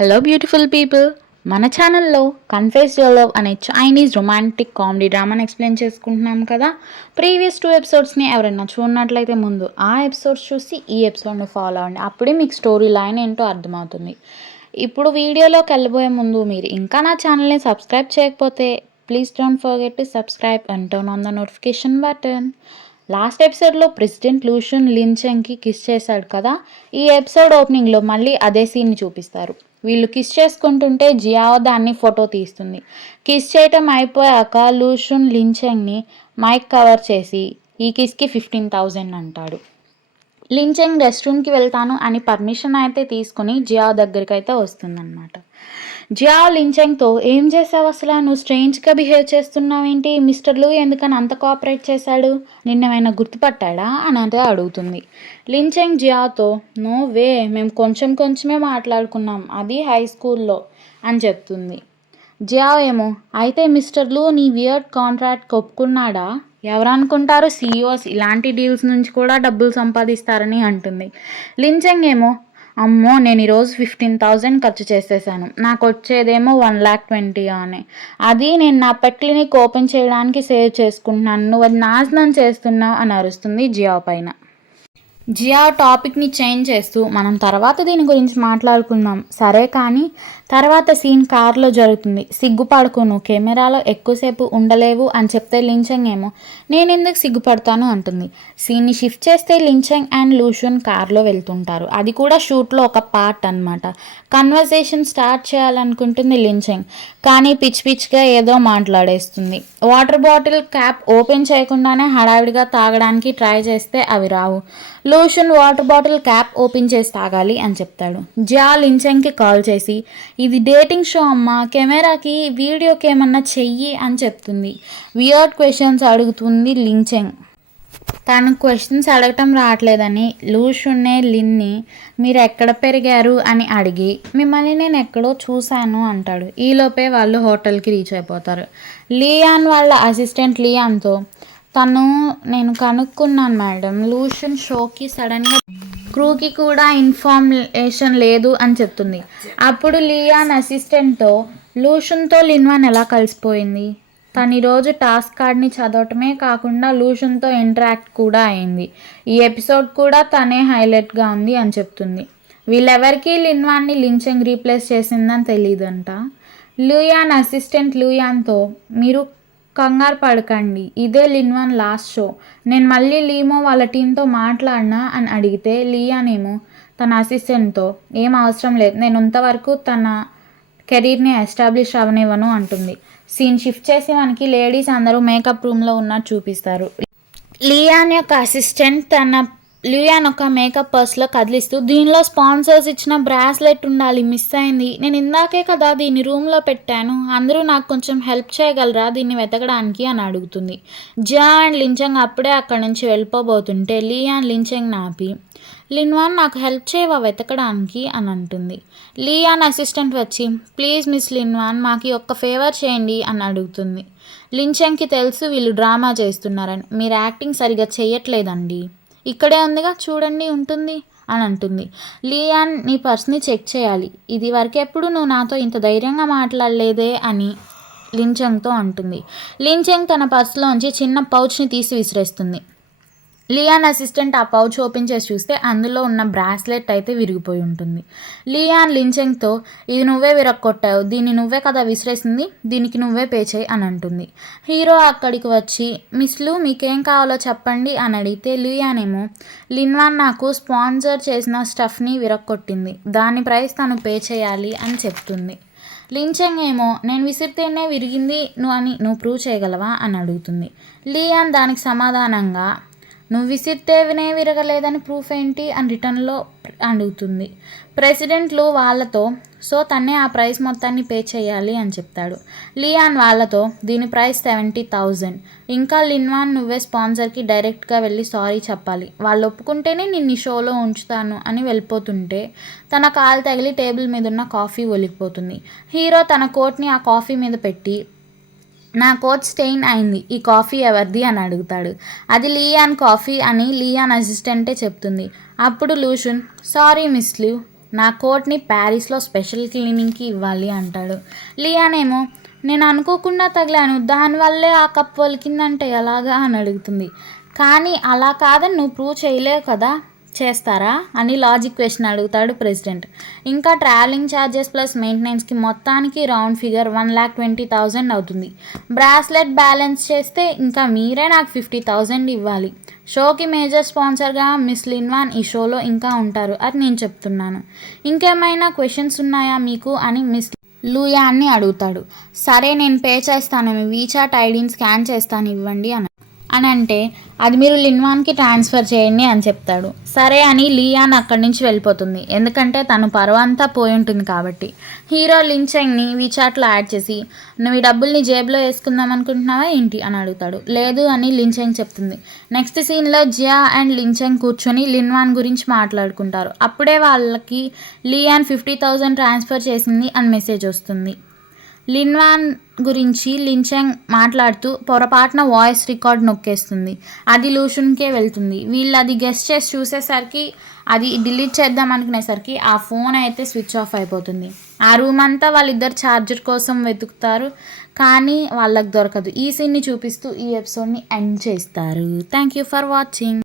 Hello beautiful people, మన ఛానల్లో confess your love అనే చైనీస్ రొమాంటిక్ కామెడీ డ్రామాని ఎక్స్ప్లెయిన్ చేసుకుంటున్నాం కదా. ప్రీవియస్ 2 ఎపిసోడ్స్ని ఎవరైనా చూడనట్లయితే ముందు ఆ ఎపిసోడ్స్ చూసి ఈ ఎపిసోడ్ని ఫాలో అవ్వండి. అప్పుడే మీకు స్టోరీ లైన్ ఏంటో అర్థమవుతుంది. ఇప్పుడు వీడియోలోకి వెళ్ళబోయే ముందు మీరు ఇంకా నా ఛానల్ని సబ్స్క్రైబ్ చేయకపోతే please don't forget to subscribe and turn on the notification button. Last ఎపిసోడ్లో ప్రెసిడెంట్ లూషన్ లిన్చెంగ్కి కిస్ చేశాడు కదా. ఈ ఎపిసోడ్ ఓపెనింగ్లో మళ్ళీ అదే సీన్ని చూపిస్తారు. వీళ్ళు కిస్ చేసుకుంటుంటే జియావో దాన్ని ఫోటో తీస్తుంది. కిస్ చేయటం అయిపోయాక లూషున్ లిన్చెంగ్ని మైక్ కవర్ చేసి ఈ కిస్కి 15,000 అంటాడు. లిన్చెంగ్ రెస్ట్ రూమ్కి వెళ్తాను అని పర్మిషన్ అయితే తీసుకుని జియావో దగ్గరికి అయితే వస్తుందన్నమాట. జియావో లిన్చెంగ్తో ఏం చేసావు అసలు, నువ్వు స్ట్రేంజ్గా బిహేవ్ చేస్తున్నావు ఏంటి, మిస్టర్ లూ ఎందుకని అంత కోఆపరేట్ చేశాడు, నిన్నమైనా గుర్తుపట్టాడా అని అయితే అడుగుతుంది. లిన్చెంగ్ జియావోతో నో వే, మేము కొంచెమే మాట్లాడుకున్నాం, అది హై స్కూల్లో అని చెప్తుంది. జియావో ఏమో అయితే మిస్టర్ లూ నీ వియర్డ్ కాంట్రాక్ట్ ఒప్పుకున్నాడా, ఎవరు అనుకుంటారు సీఈఓస్ ఇలాంటి డీల్స్ నుంచి కూడా డబ్బులు సంపాదిస్తారని అంటుంది. లిన్చెంగ్ ఏమో అమ్మో నేను ఈరోజు 15,000 ఖర్చు చేసేసాను, నాకు వచ్చేదేమో 1,20,000 అని, అది నేను నా పెట్ క్లినిక్ ఓపెన్ చేయడానికి సేవ్ చేసుకుంటున్నాను, నువ్వు అది నాశనం చేస్తున్నావు అని అరుస్తుంది జియావో పైన. జియావో టాపిక్ని చేంజ్ చేస్తూ మనం తర్వాత దీని గురించి మాట్లాడుకుందాం సరే, కానీ తర్వాత సీన్ కార్లో జరుగుతుంది. సిగ్గుపడకు, నువ్వు కెమెరాలో ఎక్కువసేపు ఉండలేవు అని చెప్తే లిన్చెంగ్ ఏమో నేను ఎందుకు సిగ్గుపడతాను అంటుంది. సీన్ని షిఫ్ట్ చేస్తే లిన్చెంగ్ అండ్ లూషున్ కార్లో వెళ్తుంటారు. అది కూడా షూట్లో ఒక పార్ట్ అనమాట. కన్వర్సేషన్ స్టార్ట్ చేయాలనుకుంటుంది లిన్చెంగ్, కానీ పిచ్చిగా ఏదో మాట్లాడేస్తుంది. వాటర్ బాటిల్ క్యాప్ ఓపెన్ చేయకుండానే హడావిడిగా తాగడానికి ట్రై చేస్తే అవి రావు. లూషన్ వాటర్ బాటిల్ క్యాప్ ఓపెన్ చేసి తాగాలి అని చెప్తాడు. జియావో లిన్చెంగ్కి కాల్ చేసి ఇది డేటింగ్ షో అమ్మా, కెమెరాకి వీడియోకి ఏమన్నా చెయ్యి అని చెప్తుంది. వియర్డ్ క్వశ్చన్స్ అడుగుతుంది లిన్చెంగ్. తను క్వశ్చన్స్ అడగటం రావట్లేదని లూషున్నే లిన్ని మీరు ఎక్కడ పెరిగారు అని అడిగి మిమ్మల్ని నేను ఎక్కడో చూశాను అంటాడు. ఈలోపే వాళ్ళు హోటల్కి రీచ్ అయిపోతారు. లియాన్ వాళ్ళ అసిస్టెంట్ లియాన్తో నేను కనుక్కున్నాను మేడం, లూషన్ షోకి సడన్గా క్రూకి కూడా ఇన్ఫర్మేషన్ లేదు అని చెప్తుంది. అప్పుడు లియాన్ అసిస్టెంట్తో లూషన్తో లిన్వాన్ ఎలా కలిసిపోయింది, తను ఈరోజు టాస్క్ కార్డ్ని చదవటమే కాకుండా లూషన్తో ఇంటరాక్ట్ కూడా అయింది, ఈ ఎపిసోడ్ కూడా తనే హైలైట్గా ఉంది అని చెప్తుంది. వీళ్ళెవరికి లిన్వాన్ని లిన్చెంగ్ రీప్లేస్ చేసిందని తెలియదంట. లియాన్ అసిస్టెంట్ లియాన్తో మీరు కంగారు పడకండి, ఇదే లిన్వాన్ లాస్ట్ షో, నేను మళ్ళీ లీమో వాళ్ళ టీంతో మాట్లాడినా అని అడిగితే లియాన్ ఏమో తన అసిస్టెంట్తో ఏం అవసరం లేదు, నేను ఇంతవరకు తన కెరీర్ని ఎస్టాబ్లిష్ అవనివ్వను అంటుంది. సీన్ షిఫ్ట్ చేసి మనకి లేడీస్ అందరూ మేకప్ రూమ్లో ఉన్నట్టు చూపిస్తారు. లియాన్ యొక్క అసిస్టెంట్ లియాన్ ఒక మేకప్ పర్స్లో కదిలిస్తూ దీనిలో స్పాన్సర్స్ ఇచ్చిన బ్రాస్లెట్ ఉండాలి, మిస్ అయింది, నేను ఇందాకే కదా దీన్ని రూమ్లో పెట్టాను, అందరూ నాకు కొంచెం హెల్ప్ చేయగలరా దీన్ని వెతకడానికి అని అడుగుతుంది. జియా అండ్ లిన్చెంగ్ అప్పుడే అక్కడి నుంచి వెళ్ళిపోబోతుంటే లియాన్ లిన్చెంగ్ నాపి లిన్వాన్ నాకు హెల్ప్ చేయవా వెతకడానికి అని అంటుంది. లియాన్ అసిస్టెంట్ వచ్చి ప్లీజ్ మిస్ లిన్వాన్ మాకు ఒక్క ఫేవర్ చేయండి అని అడుగుతుంది. లిన్చెంగ్కి తెలుసు వీళ్ళు డ్రామా చేస్తున్నారని, మీరు యాక్టింగ్ సరిగా చేయట్లేదండి, ఇక్కడే ఉందిగా చూడండి ఉంటుంది అని అంటుంది. లియాన్ నీ పర్స్ని చెక్ చేయాలి, ఇది వరకెప్పుడు నువ్వు నాతో ఇంత ధైర్యంగా మాట్లాడలేదే అని లిన్చెంగ్తో అంటుంది. లిన్చెంగ్ తన పర్స్లోంచి చిన్న పౌచ్ని తీసి విసిరేస్తుంది. లియాన్ అసిస్టెంట్ ఆ పౌచ్ ఓపెన్ చేసి చూస్తే అందులో ఉన్న బ్రాస్లెట్ అయితే విరిగిపోయి ఉంటుంది. లియాన్ లిన్చెంగ్తో ఇది నువ్వే విరక్కొట్టావు, దీన్ని నువ్వే కదా విసిరేసింది, దీనికి నువ్వే పే చేయి అని అంటుంది. హీరో అక్కడికి వచ్చి మిస్లు మీకేం కావాలో చెప్పండి అని అడిగితే లియాన్ ఏమో లిన్వాన్ నాకు స్పాన్సర్ చేసిన స్టఫ్ని విరక్కొట్టింది, దాని ప్రైస్ తను పే చేయాలి అని చెప్తుంది. లిన్చెంగ్ ఏమో నేను విసిరితేనే విరిగింది నువ్వు ప్రూవ్ చేయగలవా అని అడుగుతుంది. లియాన్ దానికి సమాధానంగా నువ్వు విసిరితేనే విరగలేదని ప్రూఫ్ ఏంటి అని రిటర్న్లో అడుగుతుంది. ప్రెసిడెంట్లు వాళ్ళతో సో తనే ఆ ప్రైస్ మొత్తాన్ని పే చేయాలి అని చెప్తాడు. లియాన్ వాళ్ళతో దీని ప్రైస్ 70,000, ఇంకా లిన్వాన్ నువ్వే స్పాన్సర్కి డైరెక్ట్గా వెళ్ళి సారీ చెప్పాలి, వాళ్ళు ఒప్పుకుంటేనే నిన్ను షోలో ఉంచుతాను అని వెళ్ళిపోతుంటే తన కాలు తగిలి టేబుల్ మీద ఉన్న కాఫీ ఒలిగిపోతుంది. హీరో తన కోట్ని ఆ కాఫీ మీద పెట్టి నా కోట్ స్టెయిన్ అయింది, ఈ కాఫీ ఎవరిది అని అడుగుతాడు. అది లియాన్ కాఫీ అని లియాన్ అసిస్టెంటే చెప్తుంది. అప్పుడు లూషన్ సారీ మిస్ లూ, నా కోట్ని ప్యారిస్లో స్పెషల్ క్లీనింగ్కి ఇవ్వాలి అంటాడు. లియానేమో నేను అనుకోకుండా తగిలాను, దానివల్లే ఆ కప్ ఒలికిందంటే ఎలాగా అని అడుగుతుంది. కానీ అలా కాదని నువ్వు ప్రూవ్ చేయలేవు కదా, చేస్తారా అని లాజిక్ క్వశ్చన్ అడుగుతాడు ప్రెసిడెంట్. ఇంకా ట్రావెలింగ్ ఛార్జెస్ ప్లస్ మెయింటెనెన్స్కి మొత్తానికి రౌండ్ ఫిగర్ 1,20,000 అవుతుంది. బ్రాస్లెట్ బ్యాలెన్స్ చేస్తే ఇంకా మీరే నాకు 50,000 ఇవ్వాలి. షోకి మేజర్ స్పాన్సర్గా మిస్ లిన్వాన్ ఈ షోలో ఇంకా ఉంటారు అని నేను చెప్తున్నాను. ఇంకేమైనా క్వశ్చన్స్ ఉన్నాయా మీకు అని మిస్ లూయాన్ని అడుగుతాడు. సరే నేను పే చేస్తాను, మీ వీచాట్ ఐడిని స్కాన్ చేస్తాను ఇవ్వండి అని అంటే అది మీరు లిన్వాన్కి ట్రాన్స్ఫర్ చేయండి అని చెప్తాడు. సరే అని లియాన్ అక్కడి నుంచి వెళ్ళిపోతుంది, ఎందుకంటే తను పరువంతా పోయి ఉంటుంది కాబట్టి. హీరో లించెంగ్ని వీచాట్లో యాడ్ చేసి నువ్వు ఈ డబ్బుల్ని జేబులో వేసుకుందాం అనుకుంటున్నావా ఏంటి అని అడుగుతాడు. లేదు అని లించెంగ్ చెప్తుంది. నెక్స్ట్ సీన్లో జియా అండ్ లించెంగ్ కూర్చొని లిన్వాన్ గురించి మాట్లాడుకుంటారు. అప్పుడే వాళ్ళకి లియాన్ 50,000 ట్రాన్స్ఫర్ చేసింది అని మెసేజ్ వస్తుంది. లిన్వాన్ గురించి లించెంగ్ మాట్లాడుతూ పొరపాటున వాయిస్ రికార్డ్ నొక్కేస్తుంది. అది లూషన్కే వెళ్తుంది. వీళ్ళు అది గెస్ట్ చేసి చూసేసరికి, అది డిలీట్ చేద్దాం అనుకునేసరికి ఆ ఫోన్ అయితే స్విచ్ ఆఫ్ అయిపోతుంది. ఆ రూమ్ అంతా వాళ్ళిద్దరు ఛార్జర్ కోసం వెతుకుతారు, కానీ వాళ్ళకి దొరకదు. ఈ సీన్ని చూపిస్తూ ఈ ఎపిసోడ్ని ఎండ్ చేస్తారు. Thank you for watching.